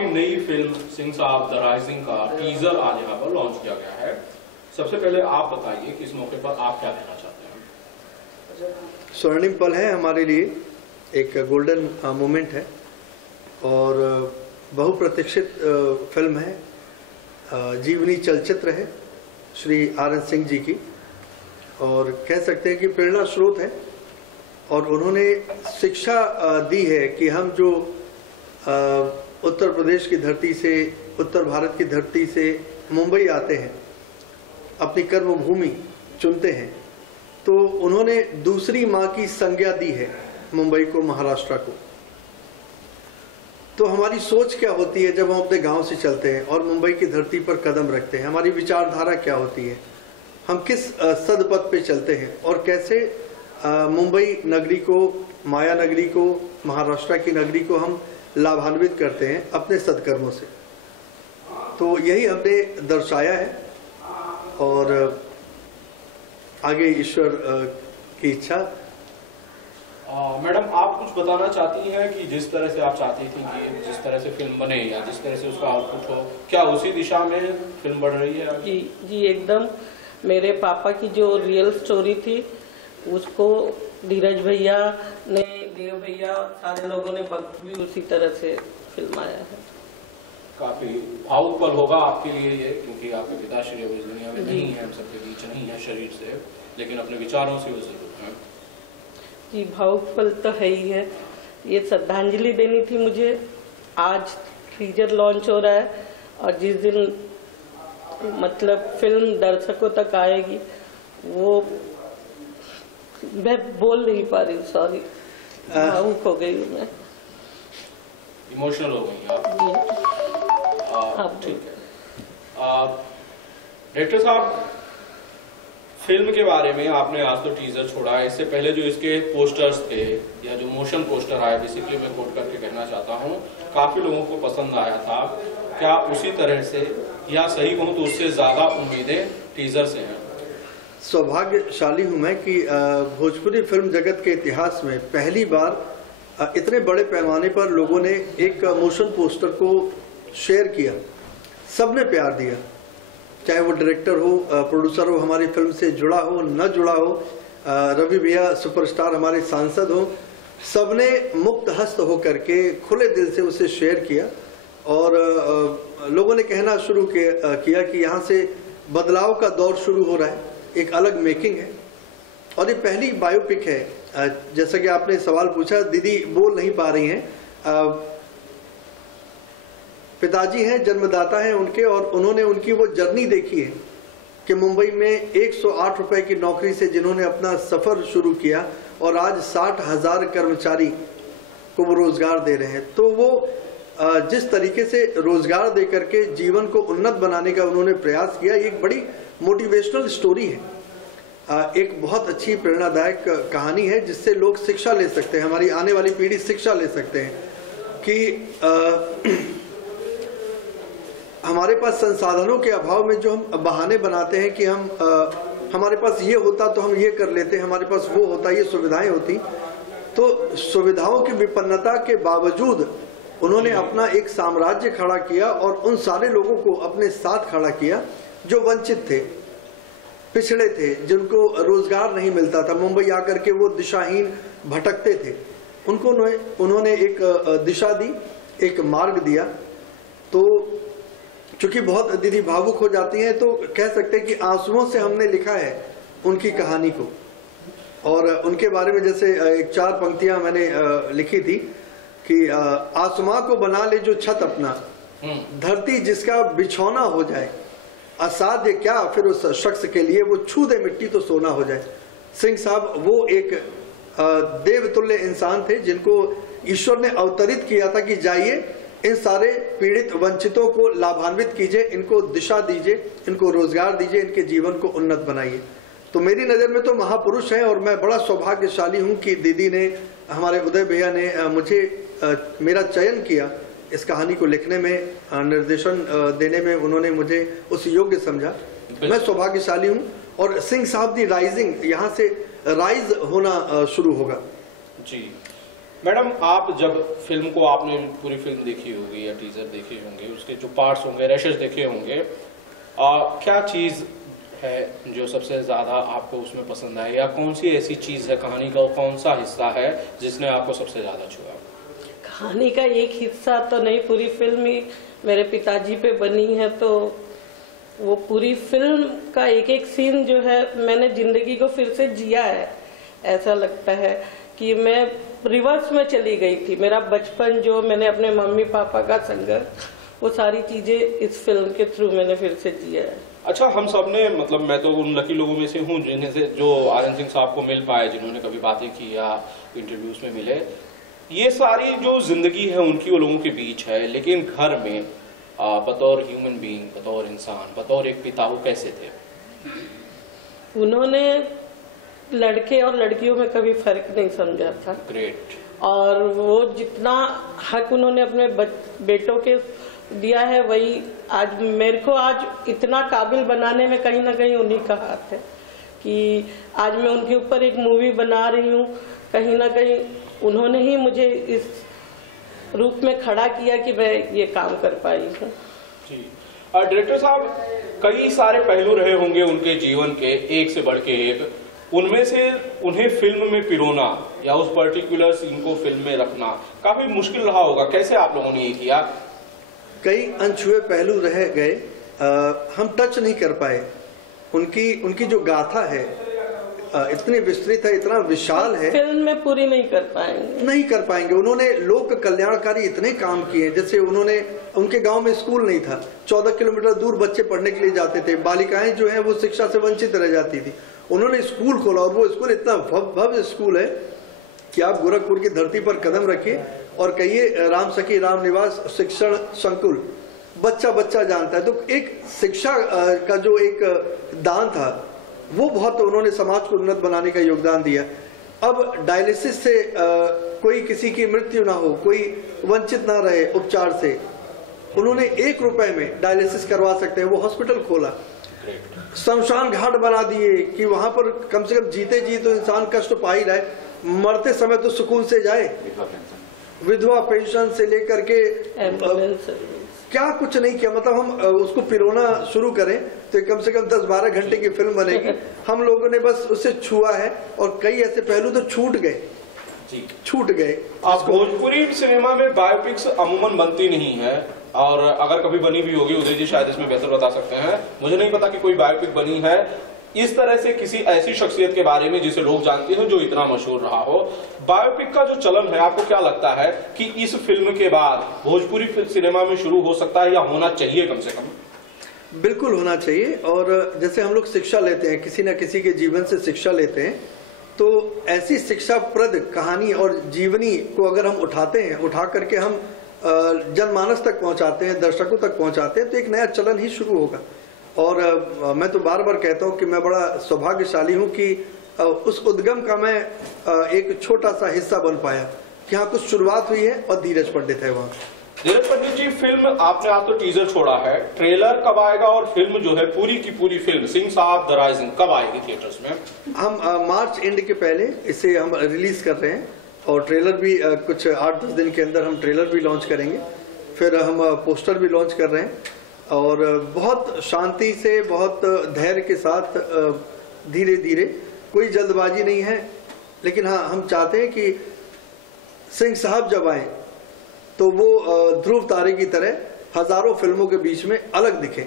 आपकी नई फिल्म सिंह साहब द राइजिंग का टीजर आज यहाँ पर लॉन्च किया गया है। सबसे पहले आप बताइए कि इस मौके पर आप क्या कहना चाहते हैं। स्वर्णिम पल है हमारे लिए, एक गोल्डन मोमेंट है और बहुप्रतीक्षित फिल्म है, जीवनी चलचित्र है श्री आर.एन. सिंह जी की, और कह सकते हैं कि प्रेरणा स्रोत है। और उन्होंने शिक्षा दी है कि हम जो उत्तर प्रदेश की धरती से, उत्तर भारत की धरती से मुंबई आते हैं, अपनी कर्मभूमि चुनते हैं, तो उन्होंने दूसरी माँ की संज्ञा दी है मुंबई को, महाराष्ट्र को। तो हमारी सोच क्या होती है जब हम अपने गांव से चलते हैं और मुंबई की धरती पर कदम रखते हैं, हमारी विचारधारा क्या होती है, हम किस सदपथ पे चलते हैं और कैसे मुंबई नगरी को, माया नगरी को, महाराष्ट्र की नगरी को हम लाभान्वित करते हैं अपने सदकर्मों से। तो यही हमने दर्शाया है और आगे ईश्वर की इच्छा। मैडम, आप कुछ बताना चाहती हैं कि जिस तरह से आप चाहती थी कि जिस तरह से फिल्म बने या जिस तरह से उसका आउटपुट हो, क्या उसी दिशा में फिल्म बढ़ रही है? जी एकदम। मेरे पापा की जो रियल स्टोरी थी उसको धीरज भैया ने, देव भैया, सारे लोगों ने भी उसी तरह से फिल्माया है। काफी भावुक पल होगा आपके लिए ये, क्योंकि आपके पिताश्री अब इस दुनिया में नहीं है, हम सबके बीच नहीं है शरीर से, लेकिन अपने विचारों से वो जरूर है। जी, भावुक पल तो है ही है। ये श्रद्धांजलि देनी थी मुझे। आज टीजर लॉन्च हो रहा है और जिस दिन मतलब फिल्म दर्शकों तक आएगी, वो मैं बोल नहीं पा रही, सॉरी, भावुक हो गई हूँ मैं, इमोशनल हो गई आप। ठीक है डायरेक्टर साहब, फिल्म के बारे में आपने आज तो टीजर छोड़ा है, इससे पहले जो इसके पोस्टर्स थे या जो मोशन पोस्टर आया, बेसिकली मैं कोट करके कहना चाहता हूँ, काफी लोगों को पसंद आया था। क्या उसी तरह से या सही कहूँ तो उससे ज्यादा उम्मीदें टीजर से हैं? सौभाग्यशाली हूँ मैं कि भोजपुरी फिल्म जगत के इतिहास में पहली बार इतने बड़े पैमाने पर लोगों ने एक मोशन पोस्टर को शेयर किया, सबने प्यार दिया, चाहे वो डायरेक्टर हो, प्रोड्यूसर हो, हमारी फिल्म से जुड़ा हो, न जुड़ा हो, रवि भैया सुपरस्टार हमारे सांसद हो, सबने मुक्त हस्त होकर के खुले दिल से उसे शेयर किया और लोगों ने कहना शुरू किया कि यहाँ से बदलाव का दौर शुरू हो रहा है, एक अलग मेकिंग है। और ये पहली बायोपिक है। जैसा कि आपने सवाल पूछा, दीदी बोल नहीं पा रही हैं, पिताजी हैं, जन्मदाता हैं उनके, और उन्होंने उनकी वो जर्नी देखी है कि मुंबई में 108 रुपए की नौकरी से जिन्होंने अपना सफर शुरू किया और आज 60,000 कर्मचारी को वो रोजगार दे रहे हैं। तो वो जिस तरीके से रोजगार दे करके जीवन को उन्नत बनाने का उन्होंने प्रयास किया, ये एक बड़ी मोटिवेशनल स्टोरी है, एक बहुत अच्छी प्रेरणादायक कहानी है जिससे लोग शिक्षा ले सकते हैं, हमारी आने वाली पीढ़ी शिक्षा ले सकते हैं कि हमारे पास संसाधनों के अभाव में जो हम बहाने बनाते हैं कि हम हमारे पास ये होता तो हम ये कर लेते, हमारे पास वो होता, ये सुविधाएं होती, तो सुविधाओं की विपन्नता के बावजूद उन्होंने अपना एक साम्राज्य खड़ा किया और उन सारे लोगों को अपने साथ खड़ा किया जो वंचित थे, पिछड़े थे, जिनको रोजगार नहीं मिलता था, मुंबई आकर के वो दिशाहीन भटकते थे, उनको उन्होंने एक दिशा दी, एक मार्ग दिया। तो चूंकि बहुत दीदी भावुक हो जाती हैं तो कह सकते हैं कि आंसुओं से हमने लिखा है उनकी कहानी को, और उनके बारे में जैसे एक 4 पंक्तियां मैंने लिखी थी कि आसमां को बना ले जो छत अपना, धरती जिसका बिछौना हो जाए, असाध्य क्या फिर उस शख्स के लिए, वो छू दे मिट्टी तो सोना हो जाए। सिंह साहब वो एक देवतुल्य इंसान थे जिनको ईश्वर ने अवतरित किया था कि जाइए इन सारे पीड़ित वंचितों को लाभान्वित कीजिए, इनको दिशा दीजिए, इनको रोजगार दीजिए, इनके जीवन को उन्नत बनाइए। तो मेरी नज़र में तो महापुरुष हैं और मैं बड़ा सौभाग्यशाली हूं कि दीदी ने, हमारे उदय भैया ने मुझे मेरा चयन किया इस कहानी को लिखने में, निर्देशन देने में उन्होंने मुझे उस योग्य समझा। मैं सौभाग्यशाली हूं और सिंह साहब दी राइजिंग यहाँ से राइज होना शुरू होगा। जी, मैडम, आप जब फिल्म को आपने पूरी फिल्म देखी होगी या टीजर देखे होंगे, उसके जो पार्ट्स होंगे, रैशेस देखे होंगे, क्या चीज है जो सबसे ज्यादा आपको उसमें पसंद आए, या कौन सी ऐसी चीज है कहानी का, कौन सा हिस्सा है जिसने आपको सबसे ज्यादा छुआ? कहानी का एक हिस्सा तो नहीं, पूरी फिल्म ही मेरे पिताजी पे बनी है, तो वो पूरी फिल्म का एक एक सीन जो है मैंने जिंदगी को फिर से जिया है। ऐसा लगता है कि मैं रिवर्स में चली गई थी। मेरा बचपन जो मैंने अपने मम्मी पापा का संघर्ष, वो सारी चीजें इस फिल्म के थ्रू मैंने फिर से जिया है। अच्छा, हम सब ने, मतलब मैं तो उन लकी लोगों में से हूँ जिन्हें से जो आर्यन सिंह साहब को मिल पाए, जिन्होंने कभी बातें की या इंटरव्यूज में मिले। ये सारी जो जिंदगी है उनकी वो लोगों के बीच है, लेकिन घर में बतौर ह्यूमन बीइंग, बतौर इंसान, बतौर एक पिता, वो कैसे थे? उन्होंने लड़के और लड़कियों में कभी फर्क नहीं समझा था। ग्रेट। और वो जितना हक उन्होंने अपने बेटों के दिया है, वही आज मेरे को आज इतना काबिल बनाने में कहीं ना कहीं उन्हीं का हाथ है कि आज मैं उनके ऊपर एक मूवी बना रही हूँ। कहीं ना कहीं उन्होंने ही मुझे इस रूप में खड़ा किया कि मैं ये काम कर पाई हूँ। जी, डायरेक्टर साहब, कई सारे पहलू रहे होंगे उनके जीवन के, एक से बढ़ के एक। उनमें से उन्हें फिल्म में पिरोना या उस पर्टिकुलर सीन को फिल्म में रखना काफी मुश्किल रहा होगा। कैसे आप लोगों ने ये किया? कई अनछुए पहलू रह गए, हम टच नहीं कर पाए। उनकी जो गाथा है इतनी विस्तृत है, इतना विशाल है, फिल्म में पूरी नहीं कर पाएंगे। उन्होंने लोक कल्याणकारी इतने काम किए। जैसे उनके गांव में स्कूल नहीं था, 14 किलोमीटर दूर बच्चे पढ़ने के लिए जाते थे, बालिकाएं जो है वो शिक्षा से वंचित रह जाती थी। उन्होंने स्कूल खोला और वो स्कूल इतना भव्य स्कूल है कि आप गोरखपुर की धरती पर कदम रखिए और कहिए राम सखी राम निवास शिक्षण संकुल, बच्चा बच्चा जानता है। तो एक शिक्षा का जो एक दान था, वो बहुत उन्होंने समाज को उन्नत बनाने का योगदान दिया। अब डायलिसिस से कोई किसी की मृत्यु ना हो, कोई वंचित ना रहे उपचार से, उन्होंने 1 रुपए में डायलिसिस करवा सकते हैं, वो हॉस्पिटल खोला। शमशान घाट बना दिए कि वहां पर कम से कम जीते जी तो इंसान कष्ट पा ही रहे, मरते समय तो सुकून से जाए। विधवा पेंशन से लेकर के क्या कुछ नहीं किया। मतलब हम उसको पिरोना शुरू करें तो कम से कम 10-12 घंटे की फिल्म बनेगी। हम लोगों ने बस उसे छुआ है और कई ऐसे पहलू तो छूट गए। भोजपुरी सिनेमा में बायोपिक्स अमूमन बनती नहीं है, और अगर कभी बनी भी होगी, उदय जी शायद इसमें बेहतर बता सकते हैं, मुझे नहीं पता कि कोई बायोपिक बनी है इस तरह से किसी ऐसी शख्सियत के बारे में जिसे लोग जानते हो, जो इतना मशहूर रहा हो। बायोपिक का जो चलन है, आपको क्या लगता है कि इस फिल्म के बाद भोजपुरी सिनेमा में शुरू हो सकता है या होना चाहिए? कम से कम बिल्कुल होना चाहिए। और जैसे हम लोग शिक्षा लेते हैं, किसी न किसी के जीवन से शिक्षा लेते हैं, तो ऐसी शिक्षाप्रद कहानी और जीवनी को अगर हम उठाते हैं, उठा करके हम जनमानस तक पहुंचाते हैं, दर्शकों तक पहुंचाते हैं, तो एक नया चलन ही शुरू होगा। और मैं तो बार बार कहता हूं कि मैं बड़ा सौभाग्यशाली हूं कि उस उद्गम का मैं एक छोटा सा हिस्सा बन पाया कि हाँ कुछ शुरुआत हुई है और धीरज पंडित है वहाँ। धीरज पंडित जी, फिल्म आपने आज तो टीजर छोड़ा है, ट्रेलर कब आएगा और फिल्म जो है पूरी की पूरी फिल्म सिंह साहब द राइजिंग कब आएगी थिएटर्स में? हम मार्च एंड के पहले इसे हम रिलीज कर रहे हैं और ट्रेलर भी कुछ 8-10 दिन के अंदर हम ट्रेलर भी लॉन्च करेंगे, फिर हम पोस्टर भी लॉन्च कर रहे हैं और बहुत शांति से, बहुत धैर्य के साथ, धीरे धीरे, कोई जल्दबाजी नहीं है। लेकिन हाँ, हम चाहते हैं कि सिंह साहब जब आए तो वो ध्रुव तारे की तरह हजारों फिल्मों के बीच में अलग दिखे,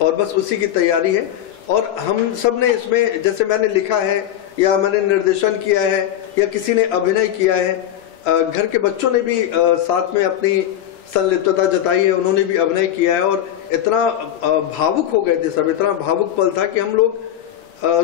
और बस उसी की तैयारी है। और हम सब ने इसमें, जैसे मैंने लिखा है या मैंने निर्देशन किया है या किसी ने अभिनय किया है, घर के बच्चों ने भी साथ में अपनी संलिप्तता जताई है, उन्होंने भी अभिनय किया है। और इतना भावुक हो गए थे सब, इतना भावुक पल था कि हम लोग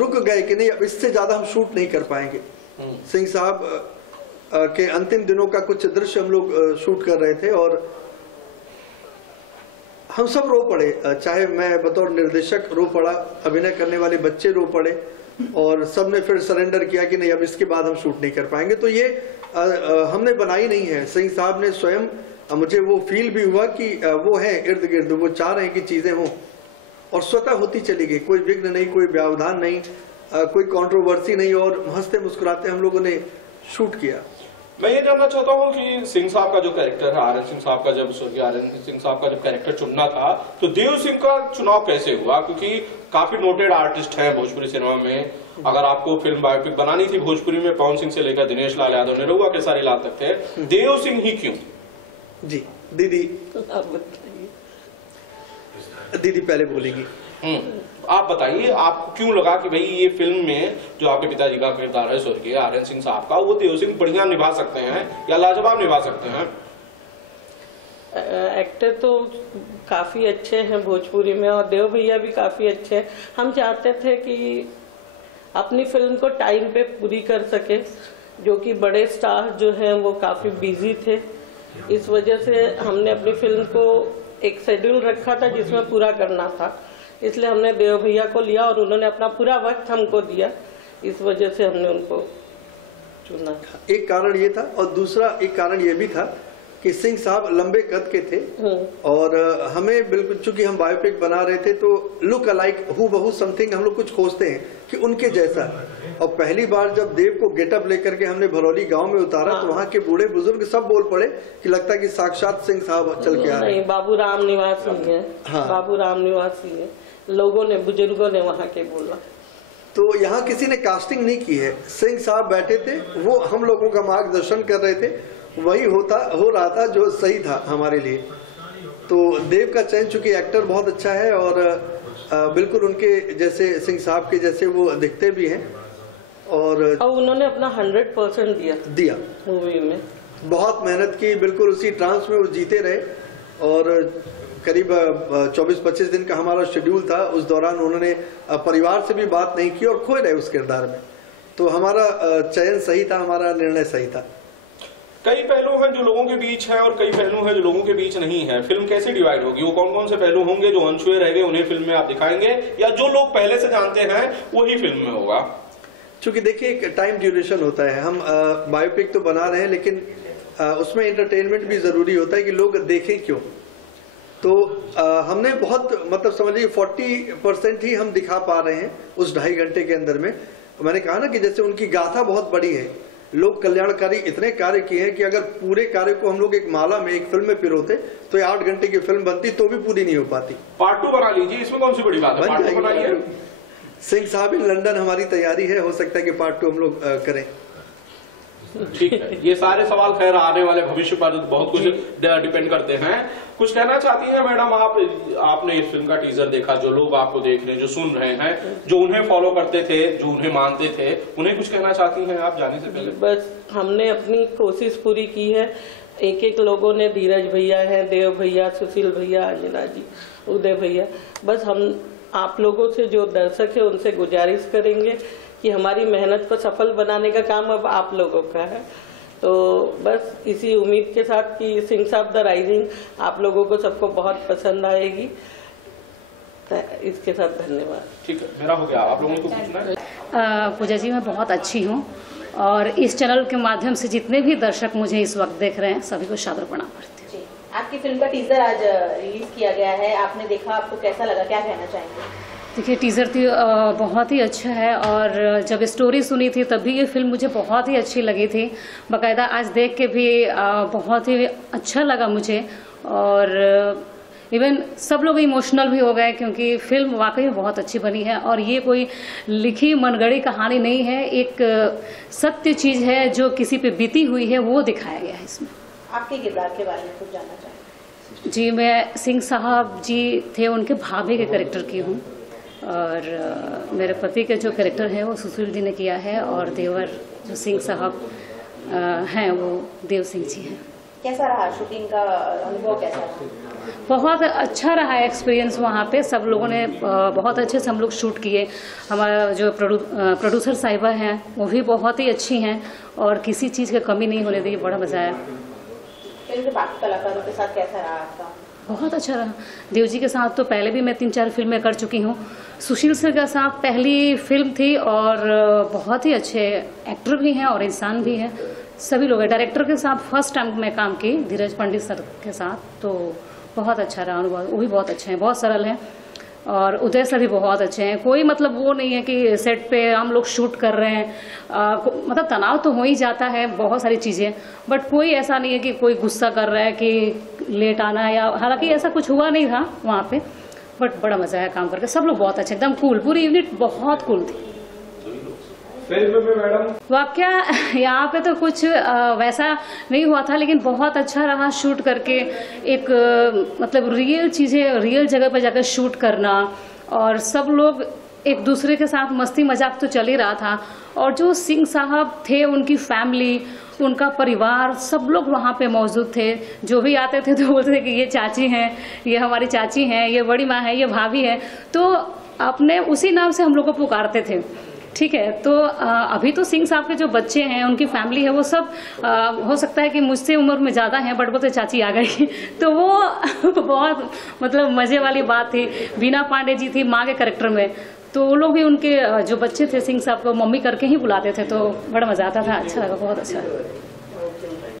रुक गए कि नहीं, अब इससे ज्यादा हम शूट नहीं कर पाएंगे। सिंह साहब के अंतिम दिनों का कुछ दृश्य हम लोग शूट कर रहे थे और हम सब रो पड़े, चाहे मैं बतौर निर्देशक रो पड़ा, अभिनय करने वाले बच्चे रो पड़े, और सब ने फिर सरेंडर किया कि नहीं, अब इसके बाद हम शूट नहीं कर पाएंगे। तो ये हमने बनाई नहीं है, सिंह साहब ने स्वयं, मुझे वो फील भी हुआ कि वो है इर्द गिर्द, वो चाह रहे हैं कि चीजें हों और स्वतः होती चली गई, कोई विघ्न नहीं, कोई व्यवधान नहीं, कोई कंट्रोवर्सी नहीं, और हंसते मुस्कुराते हम लोगों ने शूट किया। मैं ये जानना चाहता हूँ कि सिंह साहब का जो कैरेक्टर है, आर.एन. सिंह साहब का, जब स्वर्गीय आर.एन. सिंह साहब का जब कैरेक्टर चुनना था तो देव सिंह का चुनाव कैसे हुआ? क्योंकि काफी नोटेड आर्टिस्ट हैं भोजपुरी सिनेमा में। अगर आपको फिल्म बायोपिक बनानी थी भोजपुरी में, पवन सिंह से लेकर दिनेश लाल यादव, निरहुआ के सारे ला तक थे, देव सिंह ही क्यों? जी दीदी, दीदी पहले बोलेगी। आप बताइए, आपको क्यों लगा कि भाई ये फिल्म में जो आपके पिताजी का किरदार है स्वर्गीय आर.एन. सिंह साहब का, वो देव सिंह बढ़िया निभा सकते हैं या लाजवाब निभा सकते हैं? एक्टर तो काफी अच्छे हैं भोजपुरी में और देव भैया भी काफी अच्छे हैं। हम चाहते थे कि अपनी फिल्म को टाइम पे पूरी कर सके, जो कि बड़े स्टार जो हैं वो काफी बिजी थे। इस वजह से हमने अपनी फिल्म को एक शेड्यूल रखा था जिसमें पूरा करना था, इसलिए हमने देव भैया को लिया और उन्होंने अपना पूरा वक्त हमको दिया, इस वजह से हमने उनको चुना। एक कारण ये था और दूसरा एक कारण ये भी था कि सिंह साहब लंबे कद के थे और हमें बिल्कुल, चूंकि हम बायोपिक बना रहे थे तो लुक अलाइक, हूबहू समथिंग हम लोग कुछ खोजते हैं कि उनके जैसा। और पहली बार जब देव को गेटअप लेकर के हमने भरौली गांव में उतारा तो वहाँ के बूढ़े बुजुर्ग सब बोल पड़े कि लगता है कि साक्षात सिंह साहब चल के आ रहे हैं। बाबू राम निवासी है। हाँ। बाबू राम निवासी है, लोगों ने, बुजुर्गों ने वहाँ के बोला। तो यहाँ किसी ने कास्टिंग नहीं की है, सिंह साहब बैठे थे, वो हम लोगों का मार्गदर्शन कर रहे थे, वही हो रहा था जो सही था हमारे लिए। तो देव का चयन, चूंकि एक्टर बहुत अच्छा है और बिल्कुल उनके जैसे, सिंह साहब के जैसे वो दिखते भी हैं और उन्होंने अपना 100% दिया मूवी में। बहुत मेहनत की, बिल्कुल उसी ट्रांस में वो जीते रहे और करीब 24-25 दिन का हमारा शेड्यूल था। उस दौरान उन्होंने परिवार से भी बात नहीं की और खोए रहे उस किरदार में। तो हमारा चयन सही था, हमारा निर्णय सही था। कई पहलू हैं जो लोगों के बीच हैं और कई पहलू हैं जो लोगों के बीच नहीं है। फिल्म कैसे डिवाइड होगी? वो कौन कौन से पहलू होंगे जो अनछुए रह गए, उन्हें फिल्म में आप दिखाएंगे, या जो लोग पहले से जानते हैं वही फिल्म में होगा? चूंकि देखिए एक टाइम ड्यूरेशन होता है, हम बायोपिक तो बना रहे हैं लेकिन उसमें एंटरटेनमेंट भी जरूरी होता है कि लोग देखें क्यों। तो हमने बहुत, मतलब समझिए 40% ही हम दिखा पा रहे हैं उस 2.5 घंटे के अंदर में। मैंने कहा ना कि जैसे उनकी गाथा बहुत बड़ी है, लोग कल्याणकारी इतने कार्य किए हैं कि अगर पूरे कार्य को हम लोग एक माला में, एक फिल्म में पिरोते तो ये 8 घंटे की फिल्म बनती तो भी पूरी नहीं हो पाती। पार्ट 2 बना लीजिए, इसमें कौन सी बड़ी बात है? पार्ट 2 बनाइए। सिंह साहब इन लंदन, हमारी तैयारी है, हो सकता है कि पार्ट 2 हम लोग करें। ठीक है, ये सारे सवाल खैर आने वाले भविष्य पर बहुत कुछ डिपेंड करते हैं। कुछ कहना चाहती हैं मैडम आप? आपने इस फिल्म का टीजर देखा, जो लोग आपको देख रहे हैं, जो सुन रहे हैं, जो उन्हें फॉलो करते थे, जो उन्हें मानते थे, उन्हें कुछ कहना चाहती हैं आप जाने से पहले? बस हमने अपनी कोशिश पूरी की है। एक लोगों ने, धीरज भैया हैं, देव भैया, सुशील भैया, अंजना जी, उदय भैया, बस हम आप लोगों से, जो दर्शक है, उनसे गुजारिश करेंगे कि हमारी मेहनत को सफल बनाने का काम अब आप लोगों का है। तो बस इसी उम्मीद के साथ कि सिंह साहब द राइजिंग आप लोगों को सबको बहुत पसंद आएगी, इसके साथ धन्यवाद। ठीक है, मेरा हो गया, आप लोगों को पूछना है? पूजा जी, मैं बहुत अच्छी हूँ और इस चैनल के माध्यम से जितने भी दर्शक मुझे इस वक्त देख रहे हैं सभी को सादर प्रणाम करती हूँ। आपकी फिल्म का टीजर आज रिलीज किया गया है, आपने देखा, आपको कैसा लगा, क्या कहना चाहेंगे? देखिए, टीजर थी बहुत ही अच्छा है और जब स्टोरी सुनी थी तब भी ये फिल्म मुझे बहुत ही अच्छी लगी थी। बाकायदा आज देख के भी बहुत ही अच्छा लगा मुझे और इवन सब लोग इमोशनल भी हो गए क्योंकि फिल्म वाकई बहुत अच्छी बनी है और ये कोई लिखी मनगढ़ी कहानी नहीं है, एक सत्य चीज है जो किसी पे बीती हुई है, वो दिखाया गया है इसमें। आपके किरदार के बारे में कुछ जानना चाहेंगे? जी, मैं सिंह साहब जी थे, उनके भाभी के कैरेक्टर की हूँ और मेरे पति के जो कैरेक्टर है वो सुशील जी ने किया है और देवर जो सिंह साहब हैं वो देव सिंह जी हैं। कैसा रहा शूटिंग का अनुभव, कैसा रहा? बहुत अच्छा रहा एक्सपीरियंस। वहाँ पे सब लोगों ने बहुत अच्छे से हम लोग शूट किए। हमारा जो प्रोड्यूसर साहिबा हैं वो भी बहुत ही अच्छी हैं और किसी चीज़ की कमी नहीं होने दी, बड़ा मजा आया। फिल्म के बाकी कलाकारों के साथ कैसा रहा आपका? बहुत अच्छा रहा। देव जी के साथ तो पहले भी मैं 3-4 फिल्में कर चुकी हूँ। सुशील सर के साथ पहली फिल्म थी और बहुत ही अच्छे एक्टर भी हैं और इंसान भी हैं, सभी लोग। डायरेक्टर के साथ फर्स्ट टाइम मैं काम की, धीरज पंडित सर के साथ, तो बहुत अच्छा रहा अनुभव। वो भी बहुत अच्छे हैं, बहुत सरल हैं, और उदय सर भी बहुत अच्छे हैं। कोई मतलब वो नहीं है कि सेट पे हम लोग शूट कर रहे हैं, मतलब तनाव तो हो ही जाता है बहुत सारी चीज़ें, बट कोई ऐसा नहीं है कि कोई गुस्सा कर रहा है कि लेट आना है, या हालांकि ऐसा कुछ हुआ नहीं था वहाँ पे, बट बड़ा मजा आया काम करके। सब लोग बहुत अच्छे, एकदम कूल, पूरी यूनिट बहुत कूल थी। फिल्म में मैडम वाकया यहाँ पे तो कुछ वैसा नहीं हुआ था, लेकिन बहुत अच्छा रहा शूट करके। एक मतलब रियल चीज़ें रियल जगह पर जाकर शूट करना, और सब लोग एक दूसरे के साथ मस्ती मजाक तो चल ही रहा था। और जो सिंह साहब थे, उनकी फैमिली, उनका परिवार, सब लोग वहाँ पे मौजूद थे। जो भी आते थे तो बोलते थे कि ये चाची हैं, ये हमारी चाची हैं, ये बड़ी माँ है, ये भाभी है, तो अपने उसी नाम से हम लोग को पुकारते थे। ठीक है, तो अभी तो सिंह साहब के जो बच्चे हैं, उनकी फैमिली है, वो सब हो सकता है कि मुझसे उम्र में ज़्यादा हैं, बट बोलते चाची आ गई तो वो बहुत मतलब मज़े वाली बात थी। बीना पांडे जी थी माँ के कैरेक्टर में, तो वो लोग भी उनके जो बच्चे थे सिंह साहब को मम्मी करके ही बुलाते थे, तो बड़ा मज़ा आता था, अच्छा लगा, बहुत अच्छा लगा।